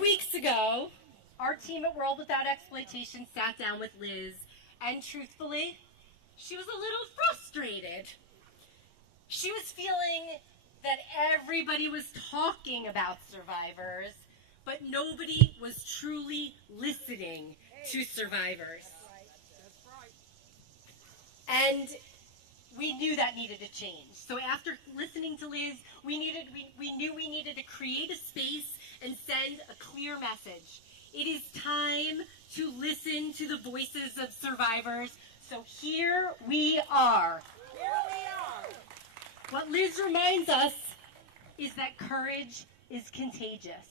4 weeks ago, our team at World Without Exploitation sat down with Liz, and truthfully, she was a little frustrated. She was feeling that everybody was talking about survivors, but nobody was truly listening to survivors. And we knew that needed to change. So after listening to Liz, we knew we needed to create a space and send a clear message. It is time to listen to the voices of survivors. So here we are. What Liz reminds us is that courage is contagious.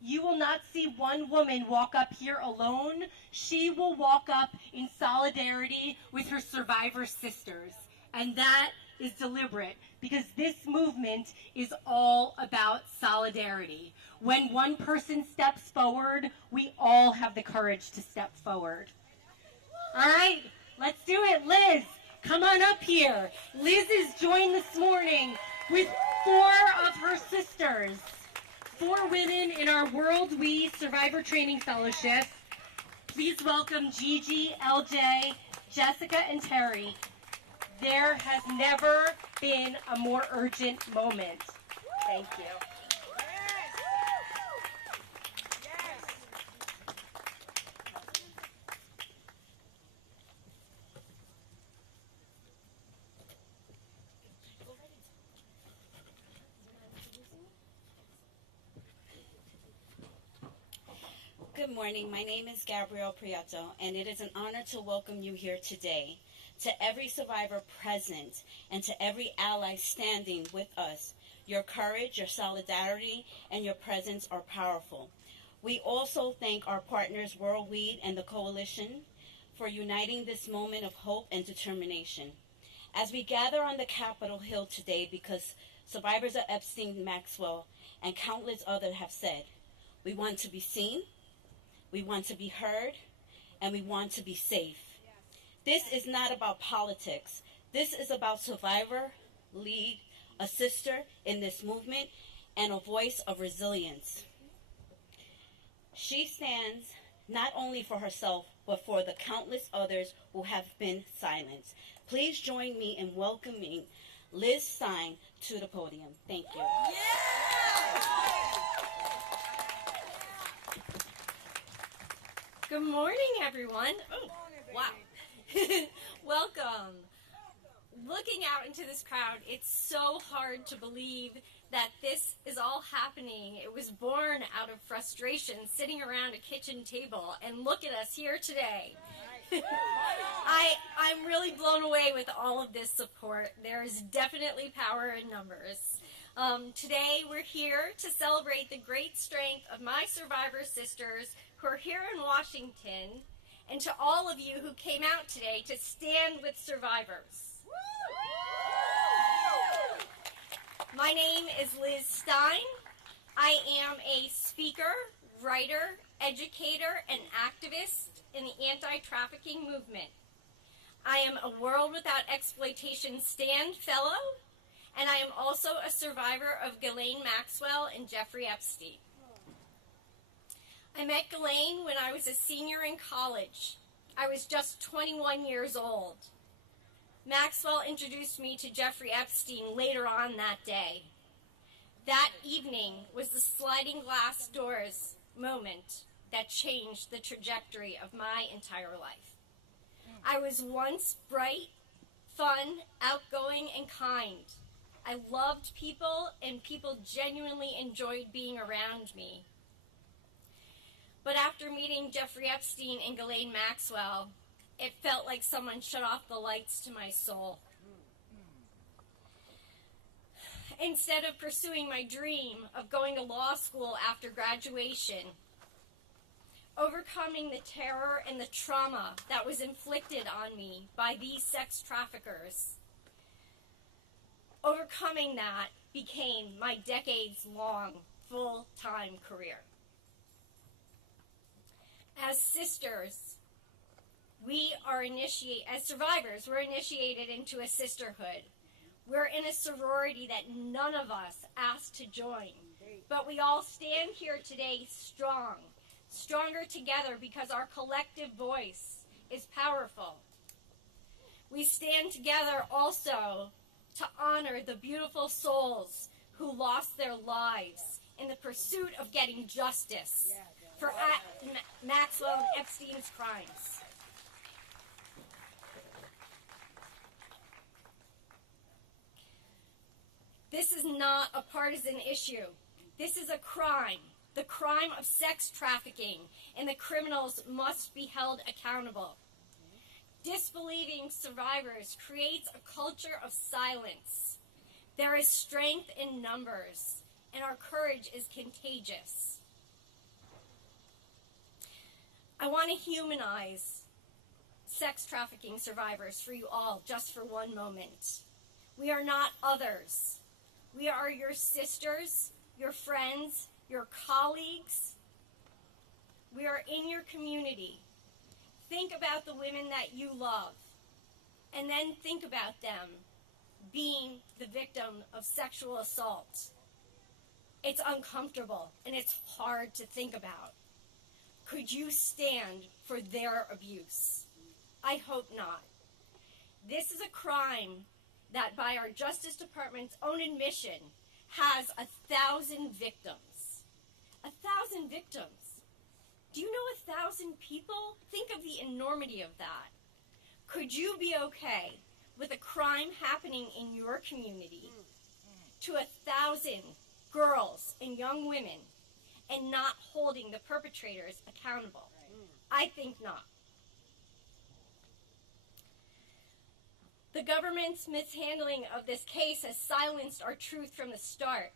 You will not see one woman walk up here alone. She will walk up in solidarity with her survivor sisters. And that is deliberate, because this movement is all about solidarity. When one person steps forward, we all have the courage to step forward. All right, let's do it. Liz, come on up here. Liz is joined this morning with 4 of her sisters, 4 women in our World We Survivor Training Fellowship. Please welcome Gigi, LJ, Jessica, and Terry. There has never been a more urgent moment. Thank you. Good morning. My name is Gabrielle Prieto, and it is an honor to welcome you here today. To every survivor present and to every ally standing with us, your courage, your solidarity, and your presence are powerful. We also thank our partners, World Weed and the Coalition, for uniting this moment of hope and determination. As we gather on the Capitol Hill today, because survivors of Epstein, Maxwell, and countless others have said, we want to be seen, we want to be heard, and we want to be safe. This is not about politics. This is about survivor, lead, a sister in this movement, and a voice of resilience. She stands not only for herself, but for the countless others who have been silenced. Please join me in welcoming Liz Stein to the podium. Thank you. Good morning, everyone. Oh, wow. Welcome. Looking out into this crowd, it's so hard to believe that this is all happening. It was born out of frustration, sitting around a kitchen table, and look at us here today. I'm really blown away with all of this support. There is definitely power in numbers. Today we're here to celebrate the great strength of my survivor sisters who are here in Washington, and to all of you who came out today to stand with survivors. My name is Liz Stein. I am a speaker, writer, educator, and activist in the anti-trafficking movement. I am a World Without Exploitation Stand Fellow, and I am also a survivor of Ghislaine Maxwell and Jeffrey Epstein. I met Ghislaine when I was a senior in college. I was just 21 years old. Maxwell introduced me to Jeffrey Epstein later on that day. That evening was the sliding glass doors moment that changed the trajectory of my entire life. I was once bright, fun, outgoing, and kind. I loved people, and people genuinely enjoyed being around me. But after meeting Jeffrey Epstein and Ghislaine Maxwell, it felt like someone shut off the lights to my soul. Instead of pursuing my dream of going to law school after graduation, overcoming the terror and the trauma that was inflicted on me by these sex traffickers, overcoming that became my decades-long full-time career. As sisters, as survivors, we're initiated into a sisterhood. We're in a sorority that none of us asked to join. But we all stand here today strong, stronger together because our collective voice is powerful. We stand together also to honor the beautiful souls who lost their lives in the pursuit of getting justice for Maxwell and Epstein's crimes. This is not a partisan issue. This is a crime, the crime of sex trafficking, and the criminals must be held accountable. Disbelieving survivors creates a culture of silence. There is strength in numbers, and our courage is contagious. I want to humanize sex trafficking survivors for you all just for one moment. We are not others. We are your sisters, your friends, your colleagues. We are in your community. Think about the women that you love, and then think about them being the victim of sexual assault. It's uncomfortable, and it's hard to think about. Could you stand for their abuse? I hope not. This is a crime that, by our Justice Department's own admission, has 1,000 victims. 1,000 victims. Do you know 1,000 people? Think of the enormity of that. Could you be okay with a crime happening in your community to 1,000 girls and young women and not holding the perpetrators accountable? I think not. The government's mishandling of this case has silenced our truth from the start.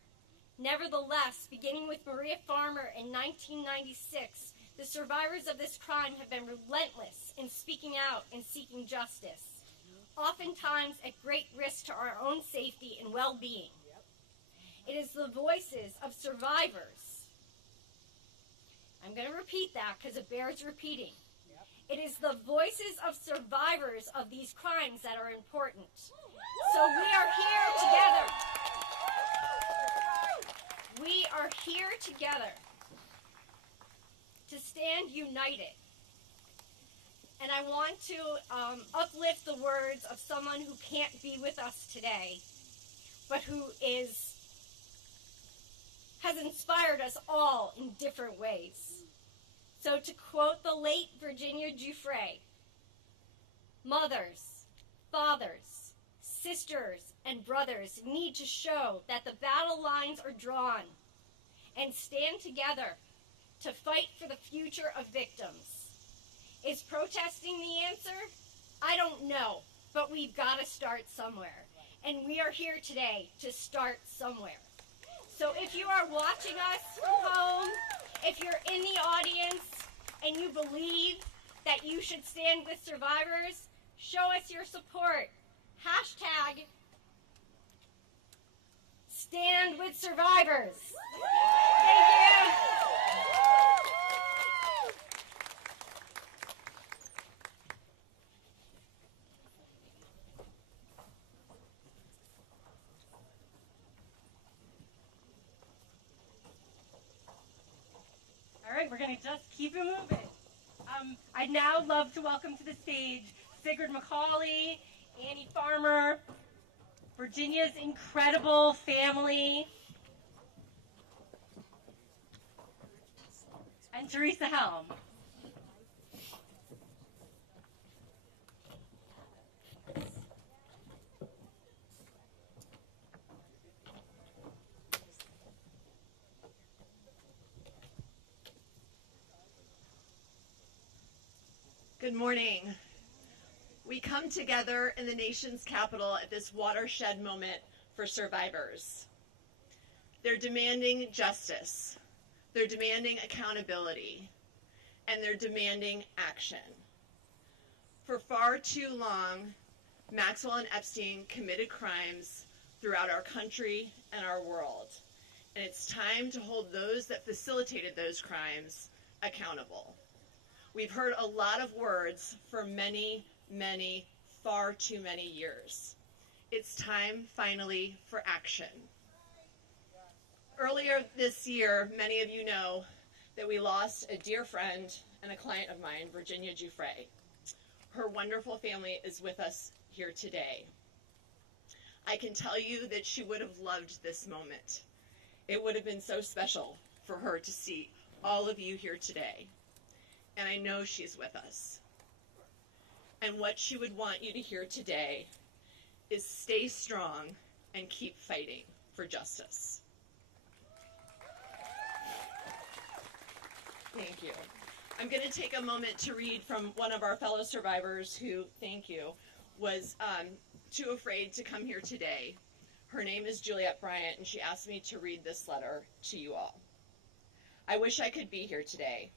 Nevertheless, beginning with Maria Farmer in 1996, the survivors of this crime have been relentless in speaking out and seeking justice, oftentimes at great risk to our own safety and well-being. It is the voices of survivors. I'm going to repeat that because it bears repeating. It is the voices of survivors of these crimes that are important. So we are here together. We are here together to stand united. And I want to uplift the words of someone who can't be with us today, but who has inspired us all in different ways. So to quote the late Virginia Giuffre, mothers, fathers, sisters, and brothers need to show that the battle lines are drawn and stand together to fight for the future of victims. Is protesting the answer? I don't know, but we've got to start somewhere. And we are here today to start somewhere. So if you are watching us from home, if you're in the audience and you believe that you should stand with survivors, show us your support. Hashtag Stand with Survivors. Thank you. All right, we're going to just keep it moving. I'd now love to welcome to the stage Sigrid McCauley, Annie Farmer, Virginia's incredible family, and Teresa Helm. Good morning. We come together in the nation's capital at this watershed moment for survivors. They're demanding justice, they're demanding accountability, and they're demanding action. For far too long, Maxwell and Epstein committed crimes throughout our country and our world, and it's time to hold those that facilitated those crimes accountable. We've heard a lot of words for many, far too many years. It's time, finally, for action. Earlier this year, many of you know that we lost a dear friend and a client of mine, Virginia Giuffre. Her wonderful family is with us here today. I can tell you that she would have loved this moment. It would have been so special for her to see all of you here today. And I know she's with us. And what she would want you to hear today is stay strong and keep fighting for justice. Thank you. I'm going to take a moment to read from one of our fellow survivors who, thank you, was too afraid to come here today. Her name is Juliet Bryant, and she asked me to read this letter to you all. I wish I could be here today.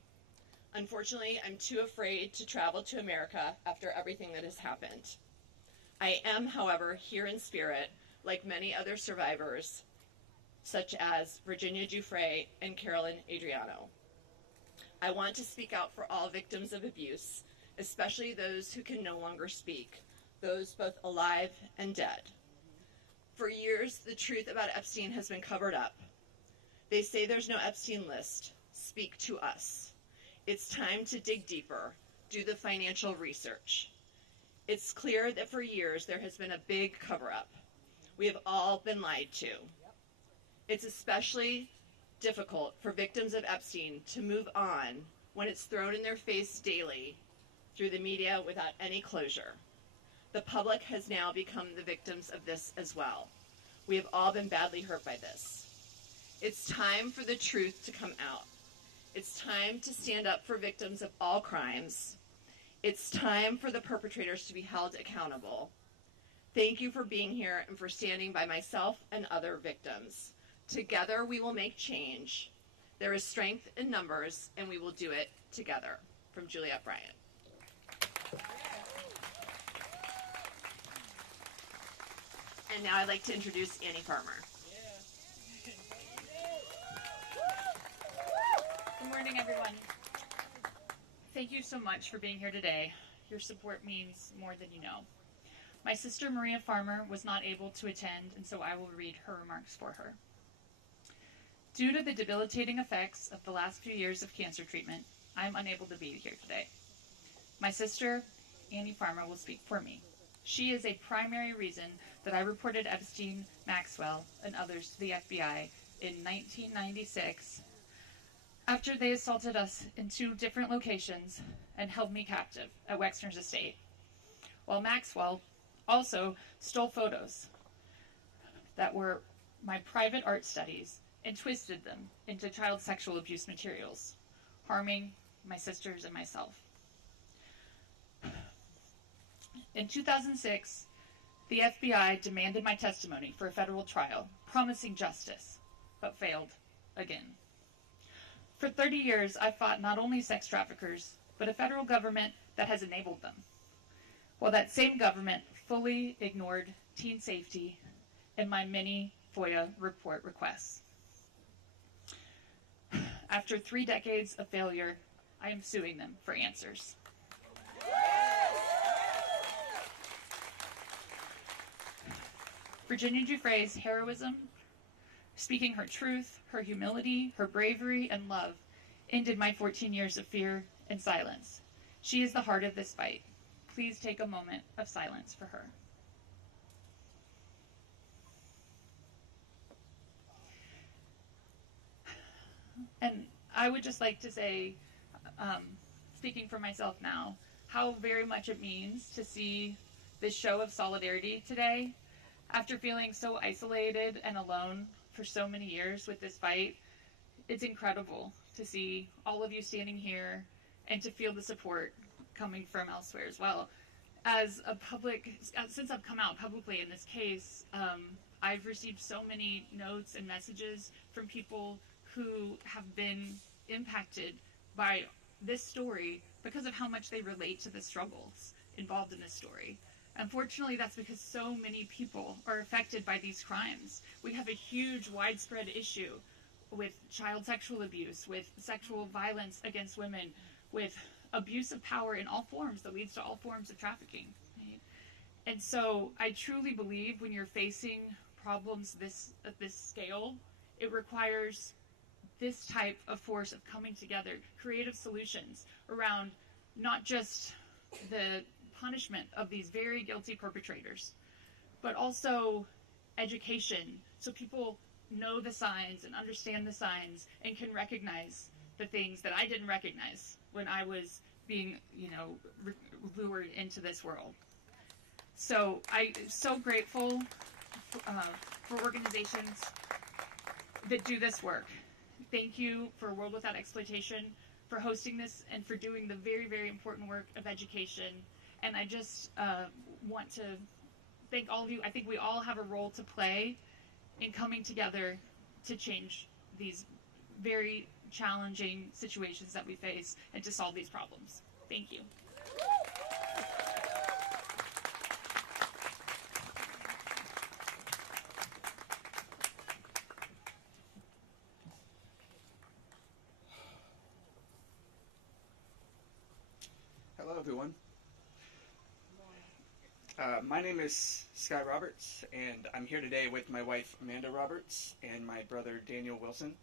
Unfortunately, I'm too afraid to travel to America after everything that has happened. I am, however, here in spirit, like many other survivors, such as Virginia Giuffre and Carolyn Adriano. I want to speak out for all victims of abuse, especially those who can no longer speak, those both alive and dead. For years, the truth about Epstein has been covered up. They say there's no Epstein list. Speak to us. It's time to dig deeper, do the financial research. It's clear that for years there has been a big cover-up. We have all been lied to. It's especially difficult for victims of Epstein to move on when it's thrown in their face daily through the media without any closure. The public has now become the victims of this as well. We have all been badly hurt by this. It's time for the truth to come out. It's time to stand up for victims of all crimes. It's time for the perpetrators to be held accountable. Thank you for being here and for standing by myself and other victims. Together we will make change. There is strength in numbers, and we will do it together. From Juliet Bryant. And now I'd like to introduce Annie Farmer. Good morning, everyone. Thank you so much for being here today. Your support means more than you know. My sister Maria Farmer was not able to attend, and so I will read her remarks for her. Due to the debilitating effects of the last few years of cancer treatment, I am unable to be here today. My sister, Annie Farmer, will speak for me. She is a primary reason that I reported Epstein, Maxwell, and others to the FBI in 1996 after they assaulted us in 2 different locations and held me captive at Wexner's estate, while Maxwell also stole photos that were my private art studies and twisted them into child sexual abuse materials, harming my sisters and myself. In 2006, the FBI demanded my testimony for a federal trial, promising justice, but failed again. For 30 years, I fought not only sex traffickers, but a federal government that has enabled them, while that same government fully ignored teen safety and my many FOIA report requests. After 3 decades of failure, I am suing them for answers. Virginia Giuffre's heroism, speaking her truth, her humility, her bravery, and love ended my 14 years of fear and silence. She is the heart of this fight. Please take a moment of silence for her. And I would just like to say, speaking for myself now, how very much it means to see this show of solidarity today. After feeling so isolated and alone for so many years with this fight, it's incredible to see all of you standing here and to feel the support coming from elsewhere as well. As a since I've come out publicly in this case, I've received so many notes and messages from people who have been impacted by this story because of how much they relate to the struggles involved in this story. Unfortunately, that's because so many people are affected by these crimes. We have a huge, widespread issue with child sexual abuse, with sexual violence against women, with abuse of power in all forms that leads to all forms of trafficking. Right? And so I truly believe when you're facing problems at this scale, it requires this type of force of coming together, creative solutions around not just the punishment of these very guilty perpetrators, but also education, so people know the signs and understand the signs and can recognize the things that I didn't recognize when I was being, lured into this world. So I'm so grateful for organizations that do this work. Thank you for World Without Exploitation for hosting this and for doing the very, very important work of education. And I just want to thank all of you. I think we all have a role to play in coming together to change these very challenging situations that we face and to solve these problems. Thank you. Hello, everyone. My name is Sky Roberts, and I'm here today with my wife, Amanda Roberts, and my brother, Daniel Wilson.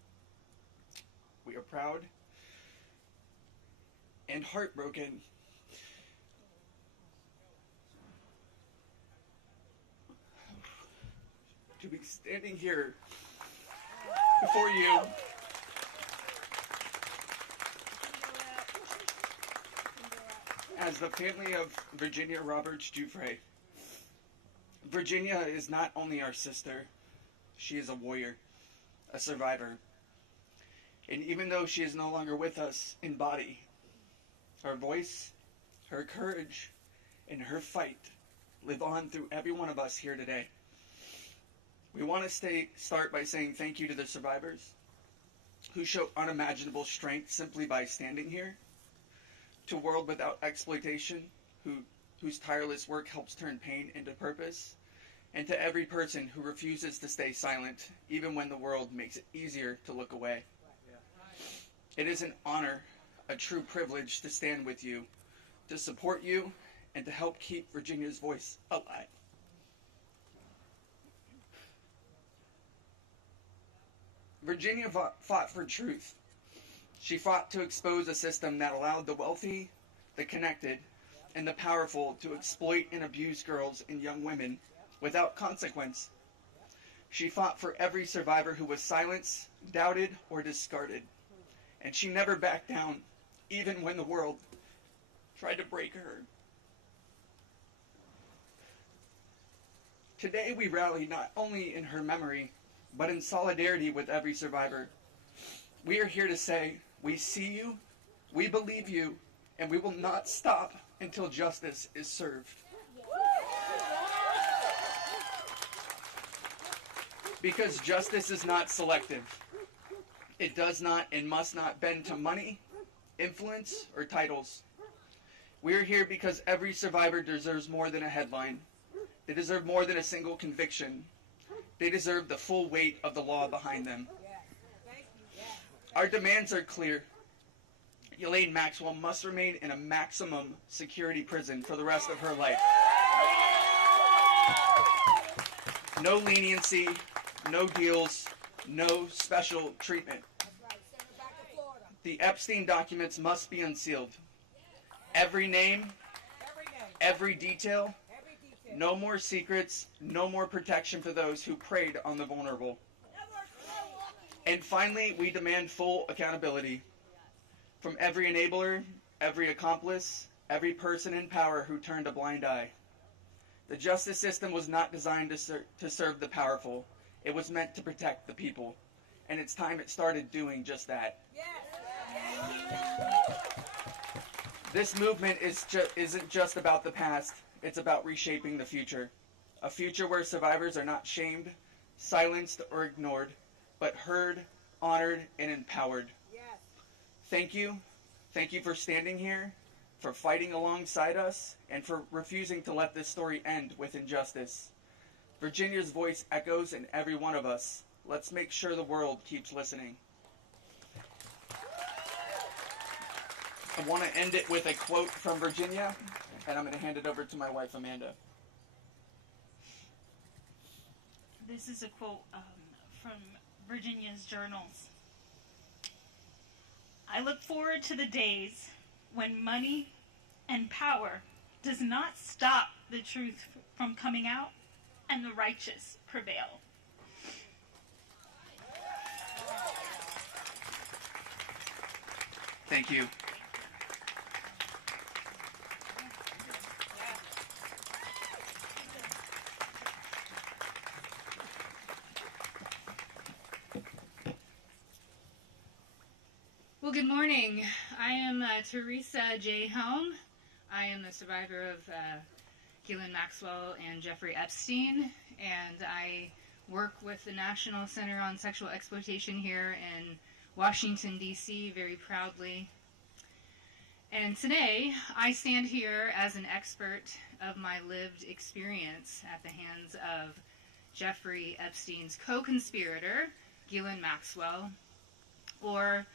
We are proud and heartbroken to be standing here before you as the family of Virginia Roberts Giuffre. Virginia is not only our sister, she is a warrior, a survivor. And even though she is no longer with us in body, her voice, her courage, and her fight live on through every one of us here today. We want to start by saying thank you to the survivors who show unimaginable strength simply by standing here, to World Without Exploitation, whose tireless work helps turn pain into purpose, and to every person who refuses to stay silent, even when the world makes it easier to look away. It is an honor, a true privilege to stand with you, to support you, and to help keep Virginia's voice alive. Virginia fought for truth. She fought to expose a system that allowed the wealthy, the connected, and the powerful to exploit and abuse girls and young women without consequence. She fought for every survivor who was silenced, doubted, or discarded. And she never backed down, even when the world tried to break her. Today we rally not only in her memory, but in solidarity with every survivor. We are here to say, we see you, we believe you, and we will not stop until justice is served. Because justice is not selective. It does not and must not bend to money, influence, or titles. We are here because every survivor deserves more than a headline. They deserve more than a single conviction. They deserve the full weight of the law behind them. Our demands are clear. Elaine Maxwell must remain in a maximum security prison for the rest of her life. No leniency, no deals, no special treatment. The Epstein documents must be unsealed. Every name, every detail, no more secrets, no more protection for those who preyed on the vulnerable. And finally, we demand full accountability from every enabler, every accomplice, every person in power who turned a blind eye. The justice system was not designed to serve the powerful. It was meant to protect the people. And it's time it started doing just that. This movement isn't just about the past. It's about reshaping the future. A future where survivors are not shamed, silenced, or ignored, but heard, honored, and empowered. Thank you. Thank you for standing here, for fighting alongside us, and for refusing to let this story end with injustice. Virginia's voice echoes in every one of us. Let's make sure the world keeps listening. I want to end it with a quote from Virginia, and I'm going to hand it over to my wife, Amanda. This is a quote from Virginia's journals. I look forward to the days when money and power does not stop the truth from coming out and the righteous prevail. Thank you. Well, good morning. I am Teresa Helm. I am the survivor of Ghislaine Maxwell and Jeffrey Epstein, and I work with the National Center on Sexual Exploitation here in Washington, D.C., very proudly. And today, I stand here as an expert of my lived experience at the hands of Jeffrey Epstein's co-conspirator, Ghislaine Maxwell, or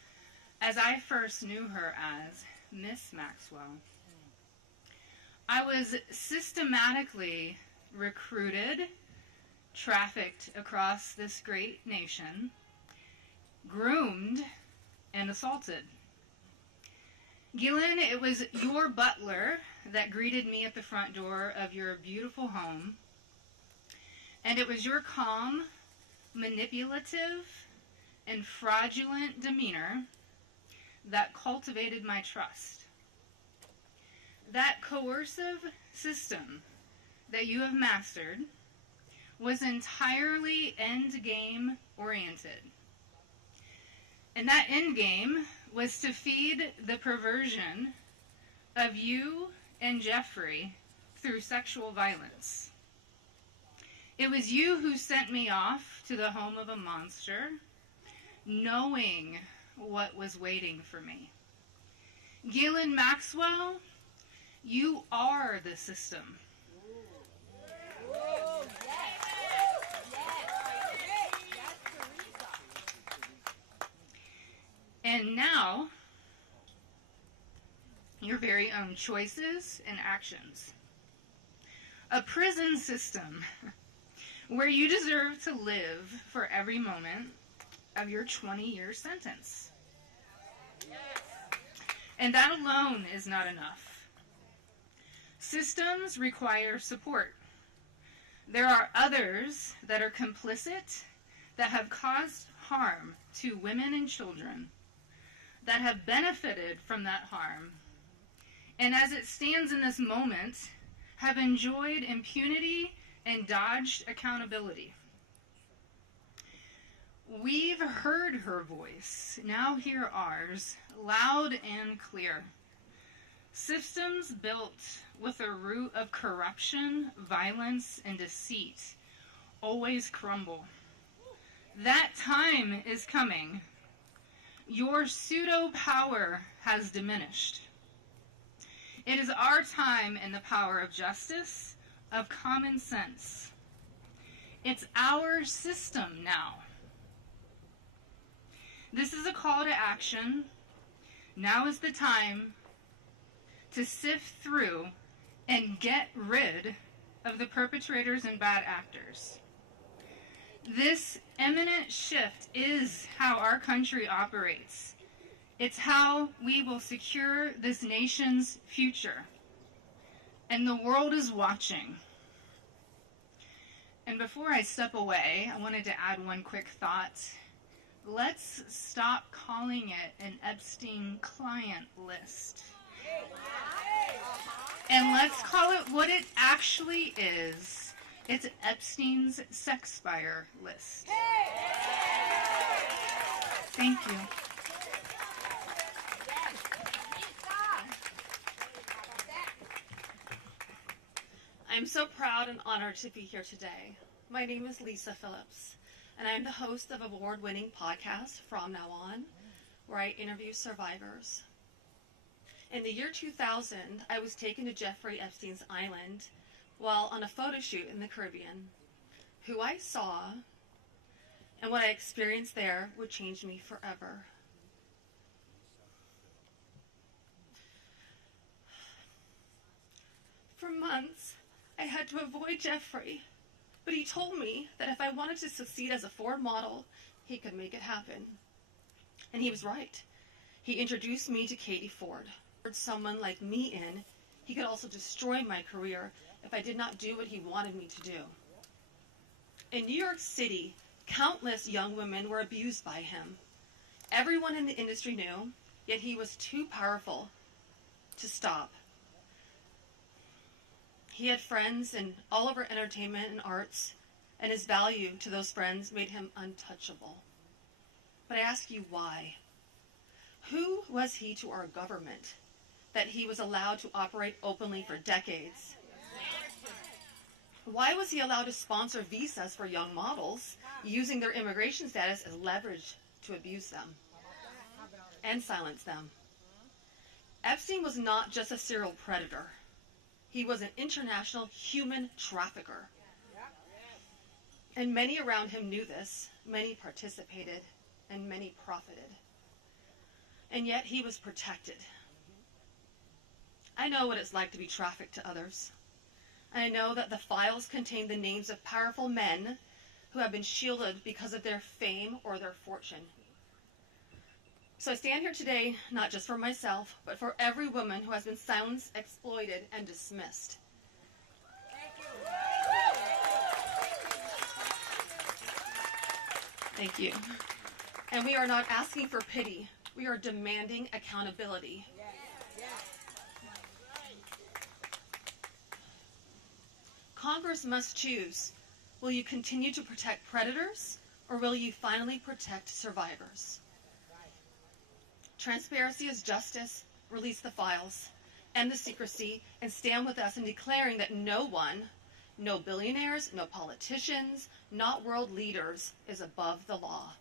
as I first knew her as, Miss Maxwell. I was systematically recruited, trafficked across this great nation, groomed, and assaulted. Ghislaine, it was your butler that greeted me at the front door of your beautiful home, and it was your calm, manipulative, and fraudulent demeanor that cultivated my trust. That coercive system that you have mastered was entirely end-game oriented. And that end game was to feed the perversion of you and Jeffrey through sexual violence. It was you who sent me off to the home of a monster, knowing what was waiting for me. Ghislaine Maxwell, you are the system. And now, your very own choices and actions. A prison system where you deserve to live for every moment of your 20-year sentence. And that alone is not enough. Systems require support. There are others that are complicit, that have caused harm to women and children, that have benefited from that harm, and as it stands in this moment, have enjoyed impunity and dodged accountability. We've heard her voice, now hear ours, loud and clear. Systems built with a root of corruption, violence, and deceit always crumble. That time is coming. Your pseudo-power has diminished. It is our time in the power of justice, of common sense. It's our system now. This is a call to action. Now is the time to sift through and get rid of the perpetrators and bad actors. This imminent shift is how our country operates. It's how we will secure this nation's future. And the world is watching. And before I step away, I wanted to add one quick thought. Let's stop calling it an Epstein client list. And let's call it what it actually is. It's Epstein's sex spire list. Thank you. I'm so proud and honored to be here today. My name is Lisa Phillips, and I am the host of award-winning podcast From Now On, where I interview survivors. In the year 2000, I was taken to Jeffrey Epstein's island while on a photo shoot in the Caribbean. Who I saw and what I experienced there would change me forever. For months, I had to avoid Jeffrey, but he told me that if I wanted to succeed as a Ford model, he could make it happen. And he was right. He introduced me to Katie Ford. Someone like me in, he could also destroy my career if I did not do what he wanted me to do. In New York City, countless young women were abused by him. Everyone in the industry knew, yet he was too powerful to stop. He had friends in all over entertainment and arts, and his value to those friends made him untouchable. But I ask you, why? Who was he to our government that he was allowed to operate openly for decades? Why was he allowed to sponsor visas for young models, using their immigration status as leverage to abuse them and silence them? Epstein was not just a serial predator. He was an international human trafficker. And many around him knew this. Many participated, and many profited. And yet he was protected. I know what it's like to be trafficked to others. I know that the files contain the names of powerful men who have been shielded because of their fame or their fortune. So I stand here today not just for myself, but for every woman who has been silenced, exploited, and dismissed. Thank you. And we are not asking for pity. We are demanding accountability. Congress must choose. Will you continue to protect predators, or will you finally protect survivors? Transparency is justice. Release the files, end the secrecy, and stand with us in declaring that no one, no billionaires, no politicians, not world leaders, is above the law.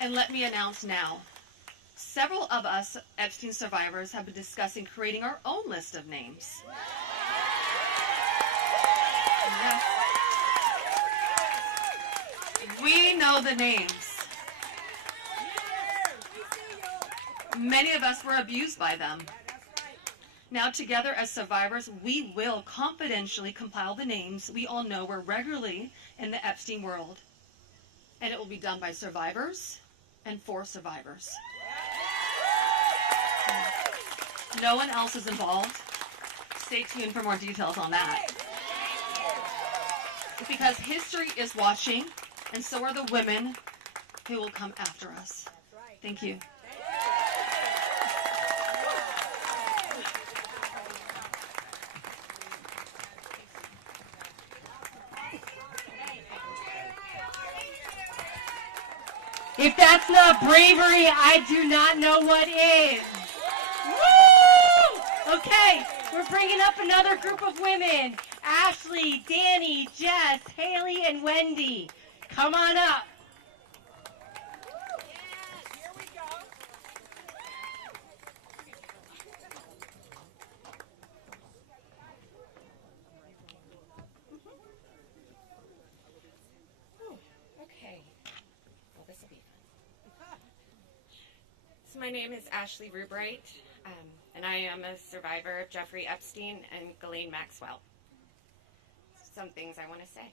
And let me announce now, several of us Epstein survivors have been discussing creating our own list of names. Yes. We know the names. Many of us were abused by them. Now together as survivors, we will confidentially compile the names we all know were regularly in the Epstein world. And it will be done by survivors and for survivors. No one else is involved. Stay tuned for more details on that. Because history is watching, and so are the women who will come after us. Thank you. If that's not bravery, I do not know what is. Woo! Okay, we're bringing up another group of women. Ashley, Danny, Jess, Haley, and Wendy. Come on up. Here we go. Okay. Well, this will be fun. So my name is Ashley Rubé, and I am a survivor of Jeffrey Epstein and Ghislaine Maxwell. Some things I want to say.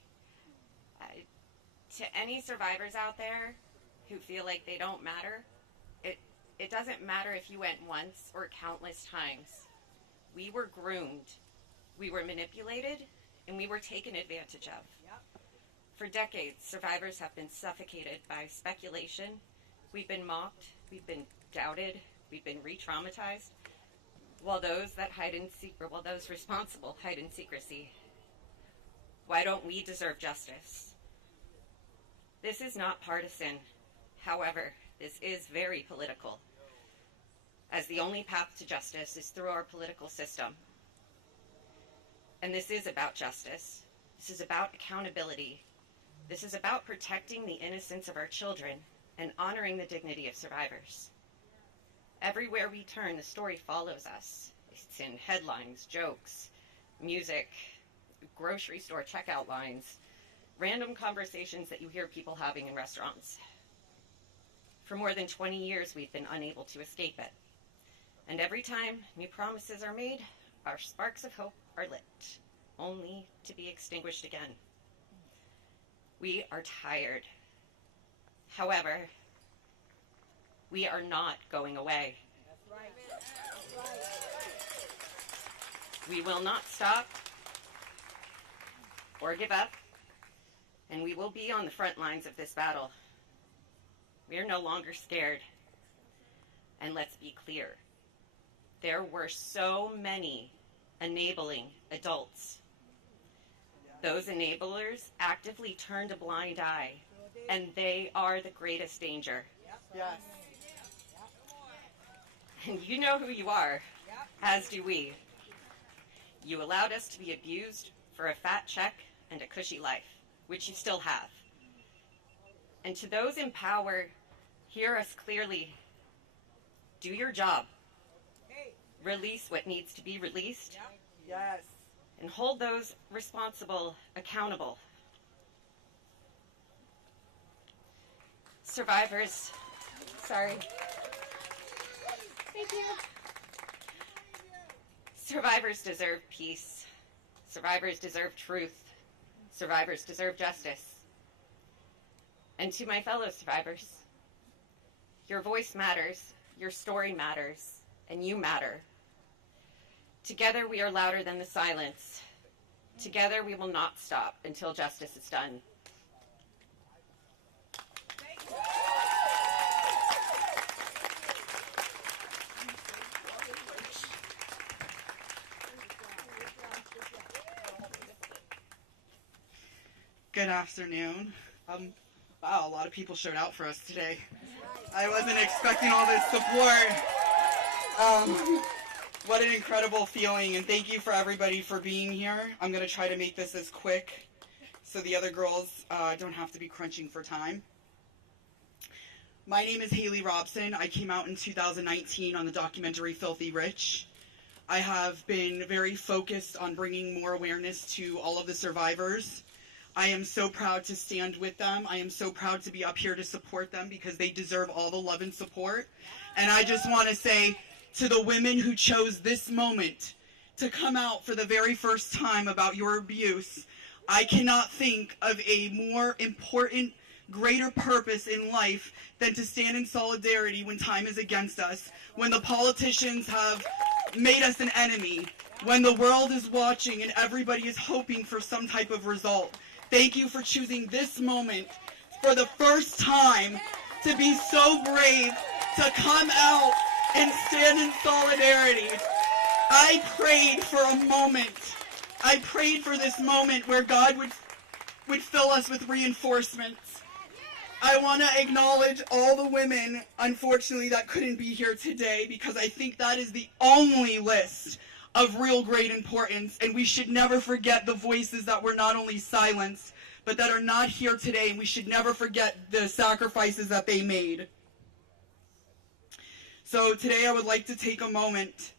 To any survivors out there who feel like they don't matter, it doesn't matter if you went once or countless times. We were groomed, we were manipulated, and we were taken advantage of. For decades, survivors have been suffocated by speculation. We've been mocked, we've been doubted, we've been re-traumatized, while those responsible hide in secrecy. Why don't we deserve justice? This is not partisan. However, this is very political, as the only path to justice is through our political system. And this is about justice. This is about accountability. This is about protecting the innocence of our children and honoring the dignity of survivors. Everywhere we turn, the story follows us. It's in headlines, jokes, music, grocery store checkout lines, random conversations that you hear people having in restaurants. For more than 20 years, we've been unable to escape it. And every time new promises are made, our sparks of hope are lit. only to be extinguished again. We are tired. However, we are not going away. We will not stop or give up, and we will be on the front lines of this battle. We are no longer scared. And let's be clear, there were so many enabling adults. Those enablers actively turned a blind eye, and they are the greatest danger. Yes. And you know who you are, as do we. You allowed us to be abused for a fat check and a cushy life, which you still have. And to those in power, hear us clearly. Do your job. Release what needs to be released. Yes. And hold those responsible accountable. Survivors, sorry. Thank you. Survivors deserve peace. Survivors deserve truth. Survivors deserve justice. And to my fellow survivors, your voice matters, your story matters, and you matter. Together we are louder than the silence. Together we will not stop until justice is done. Good afternoon. Wow, a lot of people showed out for us today. I wasn't expecting all this support. What an incredible feeling, and thank you for everybody for being here. I'm going to try to make this as quick so the other girls don't have to be crunching for time. My name is Haley Robson. I came out in 2019 on the documentary Filthy Rich. I have been very focused on bringing more awareness to all of the survivors. I am so proud to stand with them. I am so proud to be up here to support them because they deserve all the love and support. And I just want to say to the women who chose this moment to come out for the very first time about your abuse, I cannot think of a more important, greater purpose in life than to stand in solidarity when time is against us, when the politicians have made us an enemy, when the world is watching and everybody is hoping for some type of result. Thank you for choosing this moment for the first time to be so brave to come out and stand in solidarity. I prayed for a moment. I prayed for this moment where God would fill us with reinforcements. I want to acknowledge all the women, unfortunately, that couldn't be here today because I think that is the only list of real great importance, and we should never forget the voices that were not only silenced, but that are not here today, and we should never forget the sacrifices that they made. So today I would like to take a moment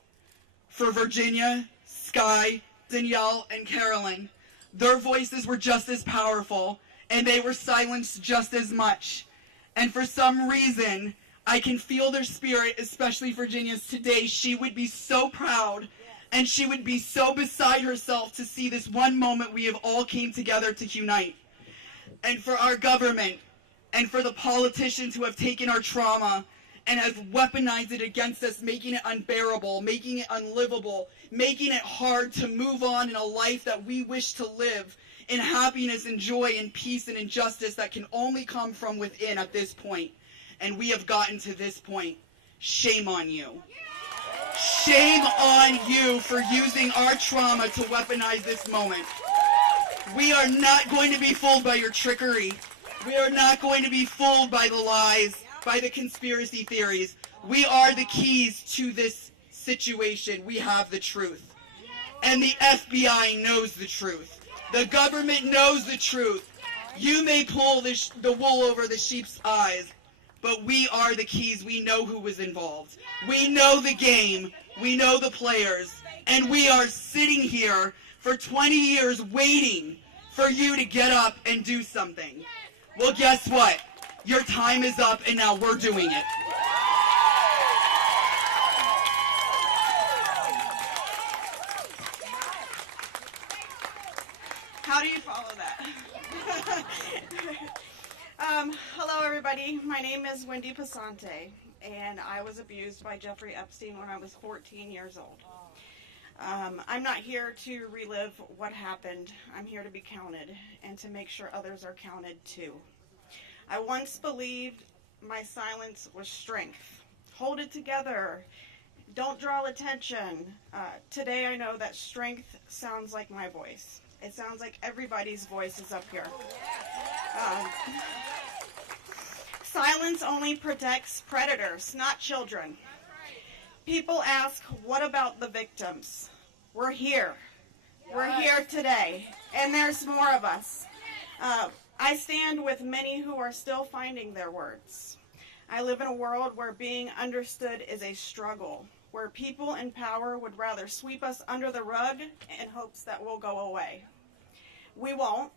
for Virginia, Sky, Danielle, and Carolyn. Their voices were just as powerful, and they were silenced just as much. And for some reason, I can feel their spirit, especially Virginia's today. She would be so proud, and she would be so beside herself to see this one moment we have all came together to unite. And for our government, and for the politicians who have taken our trauma and have weaponized it against us, making it unbearable, making it unlivable, making it hard to move on in a life that we wish to live in happiness and joy and peace and injustice that can only come from within at this point. And we have gotten to this point. Shame on you. Shame on you for using our trauma to weaponize this moment. We are not going to be fooled by your trickery. We are not going to be fooled by the lies, by the conspiracy theories. We are the keys to this situation. We have the truth. And the FBI knows the truth. The government knows the truth. You may pull the wool over the sheep's eyes, but we are the keys. We know who was involved. We know the game. We know the players. And we are sitting here for 20 years waiting for you to get up and do something. Well, guess what? Your time is up, and now we're doing it. How do you follow that? Hello, everybody. My name is Wendy Pasante, and I was abused by Jeffrey Epstein when I was 14 years old. I'm not here to relive what happened. I'm here to be counted and to make sure others are counted too. I once believed my silence was strength. Hold it together. Don't draw attention. Today I know that strength sounds like my voice. It sounds like everybody's voice is up here. Silence only protects predators, not children. People ask, what about the victims? We're here. We're here today, and there's more of us. I stand with many who are still finding their words. I live in a world where being understood is a struggle, where people in power would rather sweep us under the rug in hopes that we'll go away. We won't.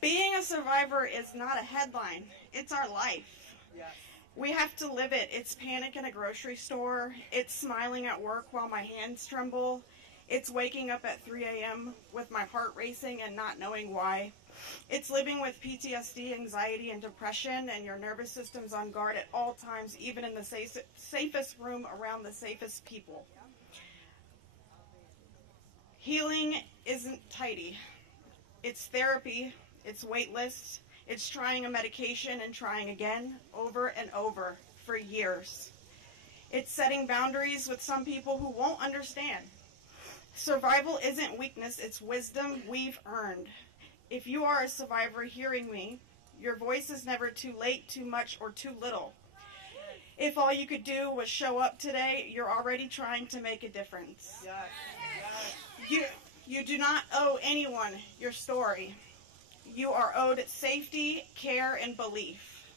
Being a survivor is not a headline. It's our life. We have to live it. It's panic in a grocery store. It's smiling at work while my hands tremble. It's waking up at 3 a.m. with my heart racing and not knowing why. It's living with PTSD, anxiety, and depression, and your nervous system's on guard at all times, even in the safest room around the safest people. Healing isn't tidy. It's therapy. It's wait lists. It's trying a medication and trying again, over and over, for years. It's setting boundaries with some people who won't understand. Survival isn't weakness, it's wisdom we've earned. If you are a survivor hearing me, your voice is never too late, too much, or too little. If all you could do was show up today, you're already trying to make a difference. You do not owe anyone your story. You are owed safety, care, and belief.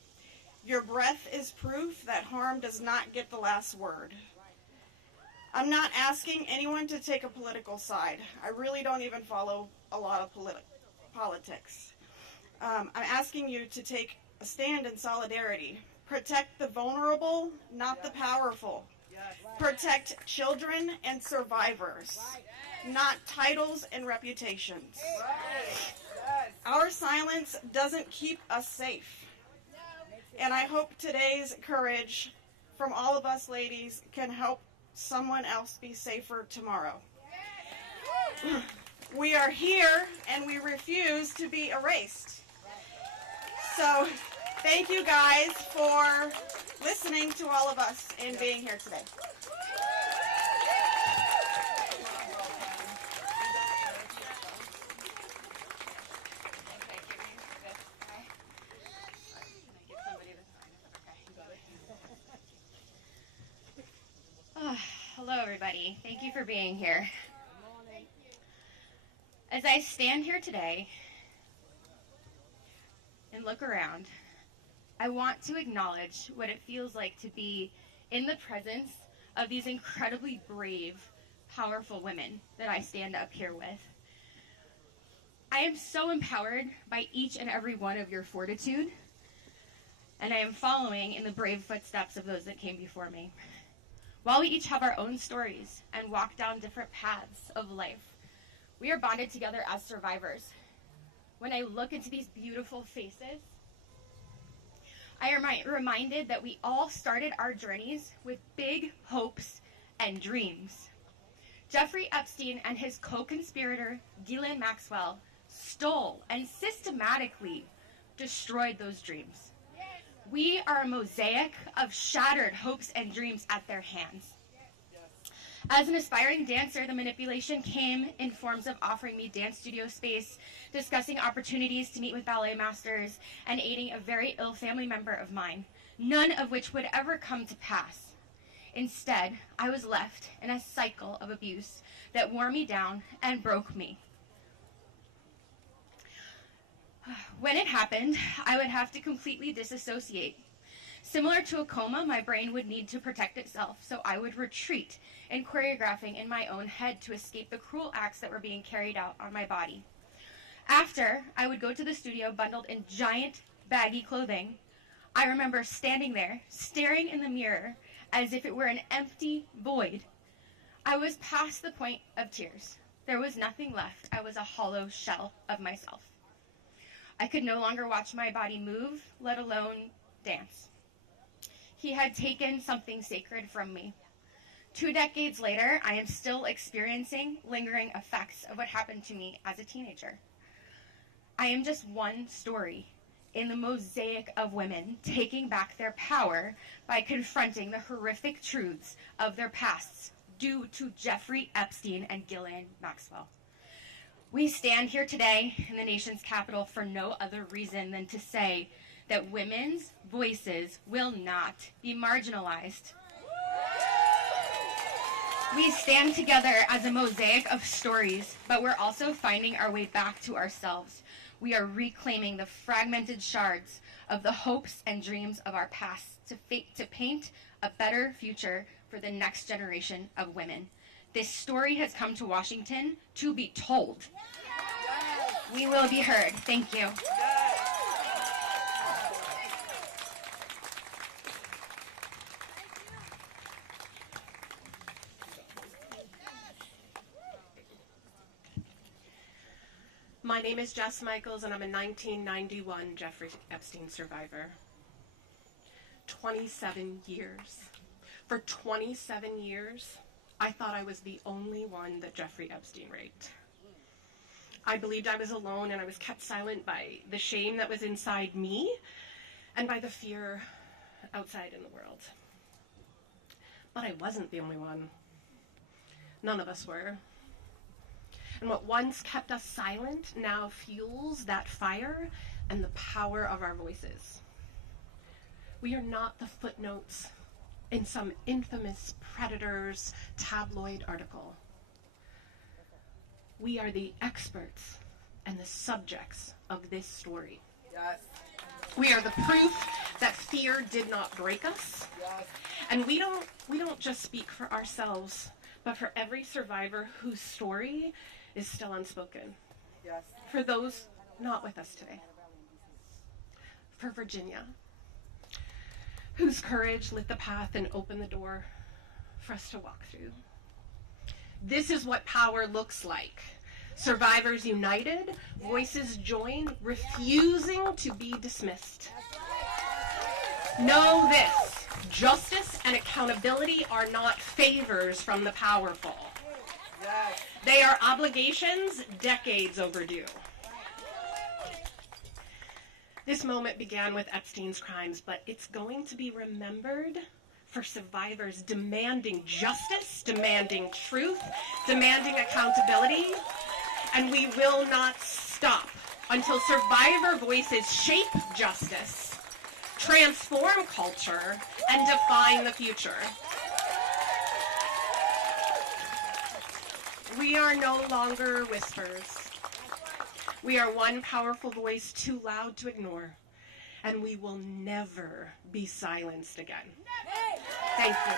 Your breath is proof that harm does not get the last word. I'm not asking anyone to take a political side. I really don't even follow a lot of politics. I'm asking you to take a stand in solidarity. Protect the vulnerable, not the powerful. Protect children and survivors, not titles and reputations. Our silence doesn't keep us safe. And I hope today's courage from all of us ladies can help someone else be safer tomorrow. We are here and we refuse to be erased. So thank you guys for listening to all of us and being here today. Hello, everybody. Thank you for being here. As I stand here today and look around, I want to acknowledge what it feels like to be in the presence of these incredibly brave, powerful women that I stand up here with. I am so empowered by each and every one of your fortitude, and I am following in the brave footsteps of those that came before me. While we each have our own stories and walk down different paths of life, we are bonded together as survivors. When I look into these beautiful faces, I am reminded that we all started our journeys with big hopes and dreams. Jeffrey Epstein and his co-conspirator, Ghislaine Maxwell, stole and systematically destroyed those dreams. We are a mosaic of shattered hopes and dreams at their hands. As an aspiring dancer, the manipulation came in forms of offering me dance studio space, discussing opportunities to meet with ballet masters, and aiding a very ill family member of mine, none of which would ever come to pass. Instead, I was left in a cycle of abuse that wore me down and broke me. When it happened, I would have to completely disassociate. Similar to a coma, my brain would need to protect itself, so I would retreat in choreographing in my own head to escape the cruel acts that were being carried out on my body. After, I would go to the studio bundled in giant, baggy clothing. I remember standing there, staring in the mirror as if it were an empty void. I was past the point of tears. There was nothing left. I was a hollow shell of myself. I could no longer watch my body move, let alone dance. He had taken something sacred from me. 2 decades later, I am still experiencing lingering effects of what happened to me as a teenager. I am just one story in the mosaic of women taking back their power by confronting the horrific truths of their pasts due to Jeffrey Epstein and Ghislaine Maxwell. We stand here today in the nation's capital for no other reason than to say that women's voices will not be marginalized. We stand together as a mosaic of stories, but we're also finding our way back to ourselves. We are reclaiming the fragmented shards of the hopes and dreams of our past to paint a better future for the next generation of women. This story has come to Washington to be told. We will be heard. Thank you. My name is Jess Michaels, and I'm a 1991 Jeffrey Epstein survivor. 27 years. For 27 years, I thought I was the only one that Jeffrey Epstein raped. I believed I was alone, and I was kept silent by the shame that was inside me and by the fear outside in the world. But I wasn't the only one. None of us were. And what once kept us silent now fuels that fire and the power of our voices. We are not the footnotes in some infamous predator's tabloid article. We are the experts and the subjects of this story. Yes. We are the proof that fear did not break us. Yes. And we don't just speak for ourselves, but for every survivor whose story is still unspoken. Yes. For those not with us today. For Virginia, whose courage lit the path and opened the door for us to walk through. This is what power looks like. Survivors united, voices joined, refusing to be dismissed. Know this, justice and accountability are not favors from the powerful. They are obligations decades overdue. This moment began with Epstein's crimes, but it's going to be remembered for survivors demanding justice, demanding truth, demanding accountability, and we will not stop until survivor voices shape justice, transform culture, and define the future. We are no longer whispers. We are one powerful voice too loud to ignore, and we will never be silenced again. Thank you.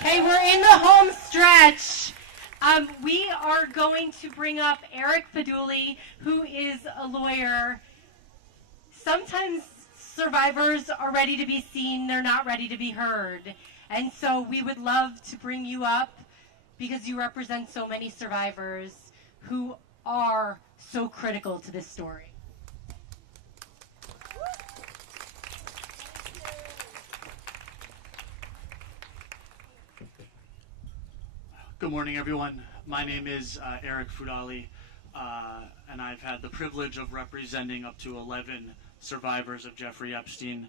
Okay, we're in the home stretch. We are going to bring up Eric Faduli, who is a lawyer. Sometimes survivors are ready to be seen, they're not ready to be heard. And so we would love to bring you up because you represent so many survivors who are so critical to this story. Good morning, everyone. My name is Eric Fudali, and I've had the privilege of representing up to 11 survivors of Jeffrey Epstein,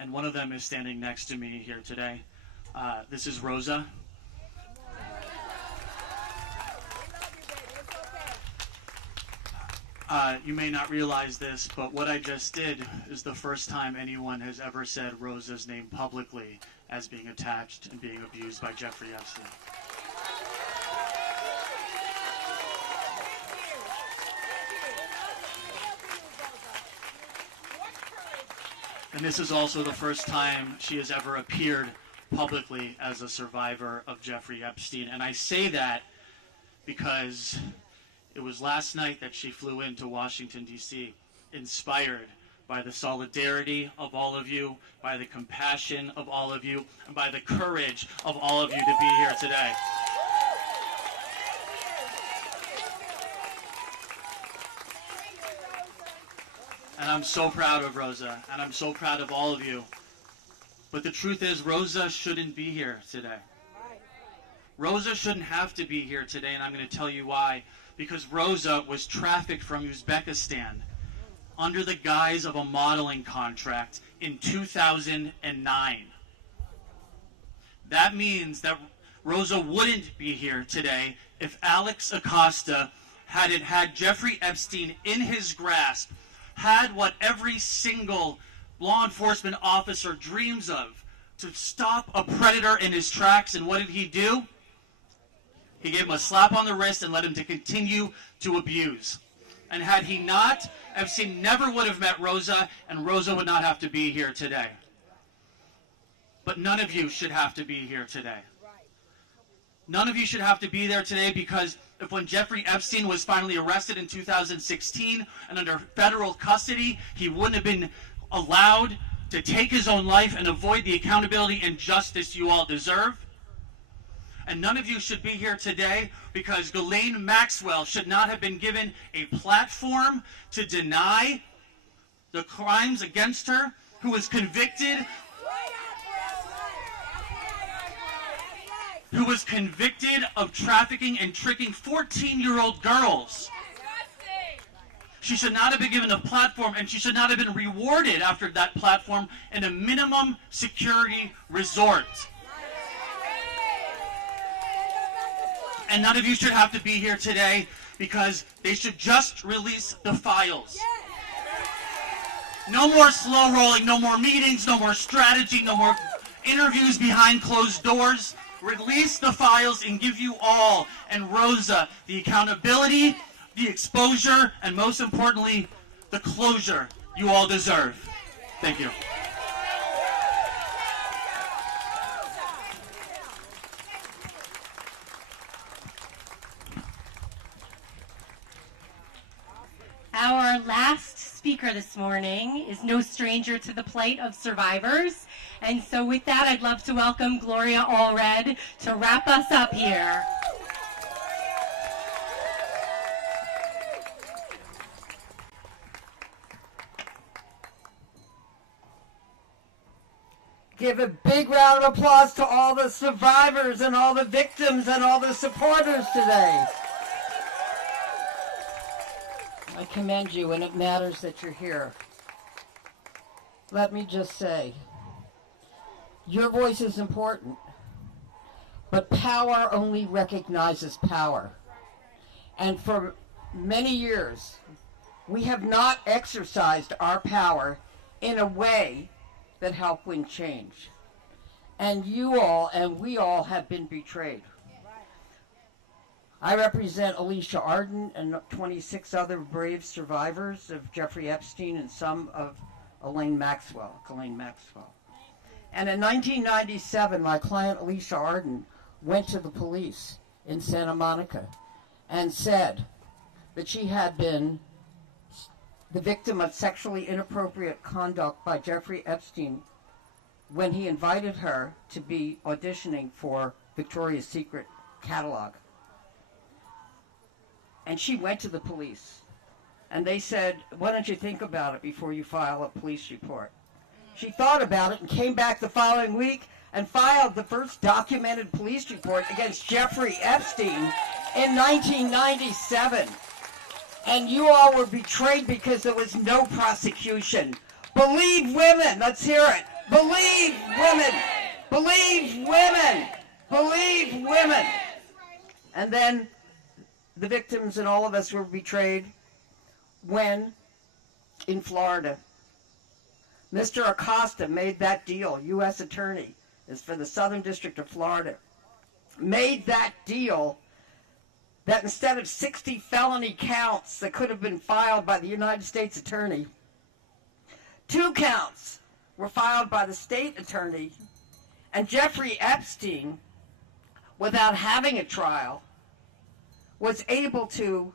and one of them is standing next to me here today. This is Rosa. You may not realize this, but what I just did is the first time anyone has ever said Rosa's name publicly as being attached and being abused by Jeffrey Epstein. And this is also the first time she has ever appeared publicly as a survivor of Jeffrey Epstein. And I say that because it was last night that she flew into Washington, D.C., inspired by the solidarity of all of you, by the compassion of all of you, and by the courage of all of you to be here today. And I'm so proud of Rosa, and I'm so proud of all of you. But the truth is, Rosa shouldn't be here today. Rosa shouldn't have to be here today, and I'm going to tell you why. Because Rosa was trafficked from Uzbekistan under the guise of a modeling contract in 2009. That means that Rosa wouldn't be here today if Alex Acosta hadn't had Jeffrey Epstein in his grasp, had what every single law enforcement officer dreams of, to stop a predator in his tracks. And what did he do? He gave him a slap on the wrist and let him to continue to abuse. And had he not, Epstein never would have met Rosa, and Rosa would not have to be here today. But none of you should have to be here today. None of you should have to be there today, because if when Jeffrey Epstein was finally arrested in 2016 and under federal custody, he wouldn't have been allowed to take his own life and avoid the accountability and justice you all deserve. And none of you should be here today because Ghislaine Maxwell should not have been given a platform to deny the crimes against her, who was convicted of trafficking and tricking 14-year-old girls. She should not have been given a platform, and she should not have been rewarded after that platform in a minimum security resort. And none of you should have to be here today because they should just release the files. No more slow rolling, no more meetings, no more strategy, no more interviews behind closed doors. Release the files and give you all and Rosa the accountability, the exposure, and most importantly, the closure you all deserve. Thank you. Our last speaker this morning is no stranger to the plight of survivors. And so with that, I'd love to welcome Gloria Allred to wrap us up here. Give a big round of applause to all the survivors and all the victims and all the supporters today. I commend you, and it matters that you're here. Let me just say, your voice is important, but power only recognizes power. And for many years, we have not exercised our power in a way that helped win change. And you all and we all have been betrayed. I represent Alicia Arden and 26 other brave survivors of Jeffrey Epstein and some of Ghislaine Maxwell. And in 1997, my client Alicia Arden went to the police in Santa Monica and said that she had been the victim of sexually inappropriate conduct by Jeffrey Epstein when he invited her to be auditioning for Victoria's Secret catalog. And she went to the police, and they said, why don't you think about it before you file a police report? She thought about it and came back the following week and filed the first documented police report against Jeffrey Epstein in 1997. And you all were betrayed because there was no prosecution. Believe women. Let's hear it. Believe women. Believe women. Believe women. And then the victims and all of us were betrayed when, in Florida, Mr. Acosta made that deal, U.S. Attorney, is for the Southern District of Florida, made that deal that instead of 60 felony counts that could have been filed by the United States Attorney, 2 counts were filed by the state attorney, and Jeffrey Epstein, without having a trial, was able to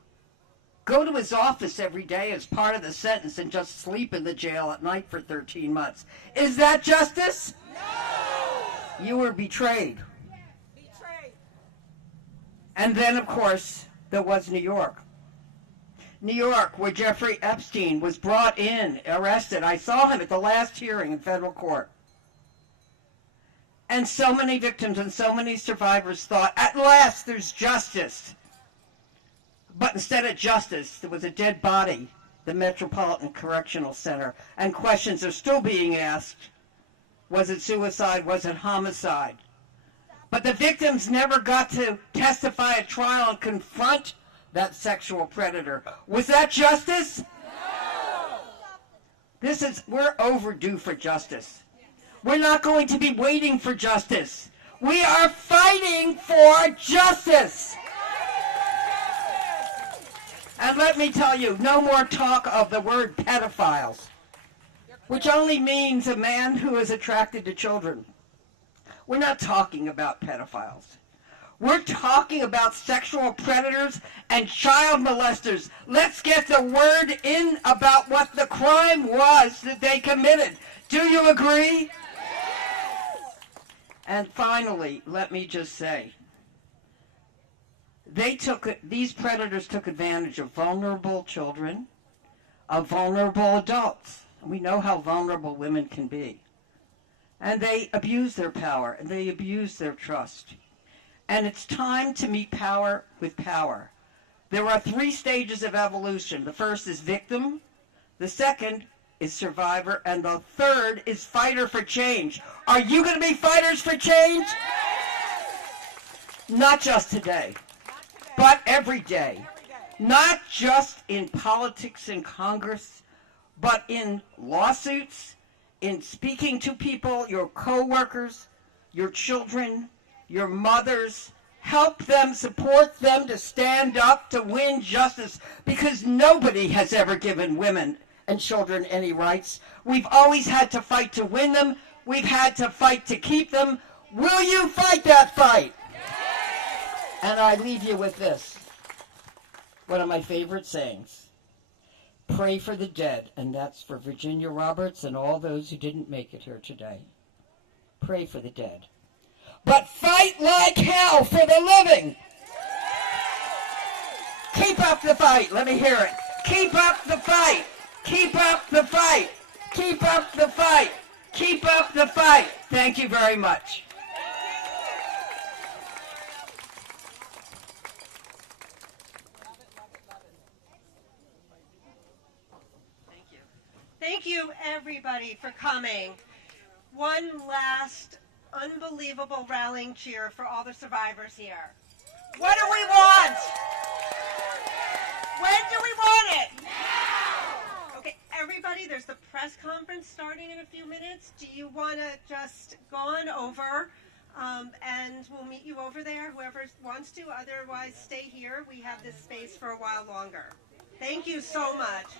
go to his office every day as part of the sentence and just sleep in the jail at night for 13 months. Is that justice? No! You were betrayed. And then, of course, there was New York. New York, where Jeffrey Epstein was brought in, arrested. I saw him at the last hearing in federal court. And so many victims and so many survivors thought, at last there's justice. But instead of justice, there was a dead body, the Metropolitan Correctional Center, and questions are still being asked. Was it suicide? Was it homicide? But the victims never got to testify at trial and confront that sexual predator. Was that justice? No! We're overdue for justice. We're not going to be waiting for justice. We are fighting for justice. And let me tell you, no more talk of the word pedophiles, which only means a man who is attracted to children. We're not talking about pedophiles. We're talking about sexual predators and child molesters. Let's get the word in about what the crime was that they committed. Do you agree? Yes! And finally, let me just say, these predators took advantage of vulnerable children, of vulnerable adults. We know how vulnerable women can be. And they abuse their power, and they abuse their trust. And it's time to meet power with power. There are 3 stages of evolution. The first is victim, the second is survivor, and the third is fighter for change. Are you going to be fighters for change? Yes! Not just today, but every day. Not just in politics in Congress, but in lawsuits, in speaking to people, your co-workers, your children, your mothers. Help them, support them to stand up to win justice, because nobody has ever given women and children any rights. We've always had to fight to win them. We've had to fight to keep them. Will you fight that fight? Yes! And I leave you with this, one of my favorite sayings. Pray for the dead, and that's for Virginia Roberts and all those who didn't make it here today. Pray for the dead. But fight like hell for the living. Keep up the fight. Let me hear it. Keep up the fight. Keep up the fight. Keep up the fight. Keep up the fight. Thank you very much. Thank you, everybody, for coming. One last unbelievable rallying cheer for all the survivors here. What do we want? When do we want it? Now! Okay, everybody, there's the press conference starting in a few minutes. Do you want to just go on over, and we'll meet you over there, whoever wants to. Otherwise, stay here. We have this space for a while longer. Thank you so much.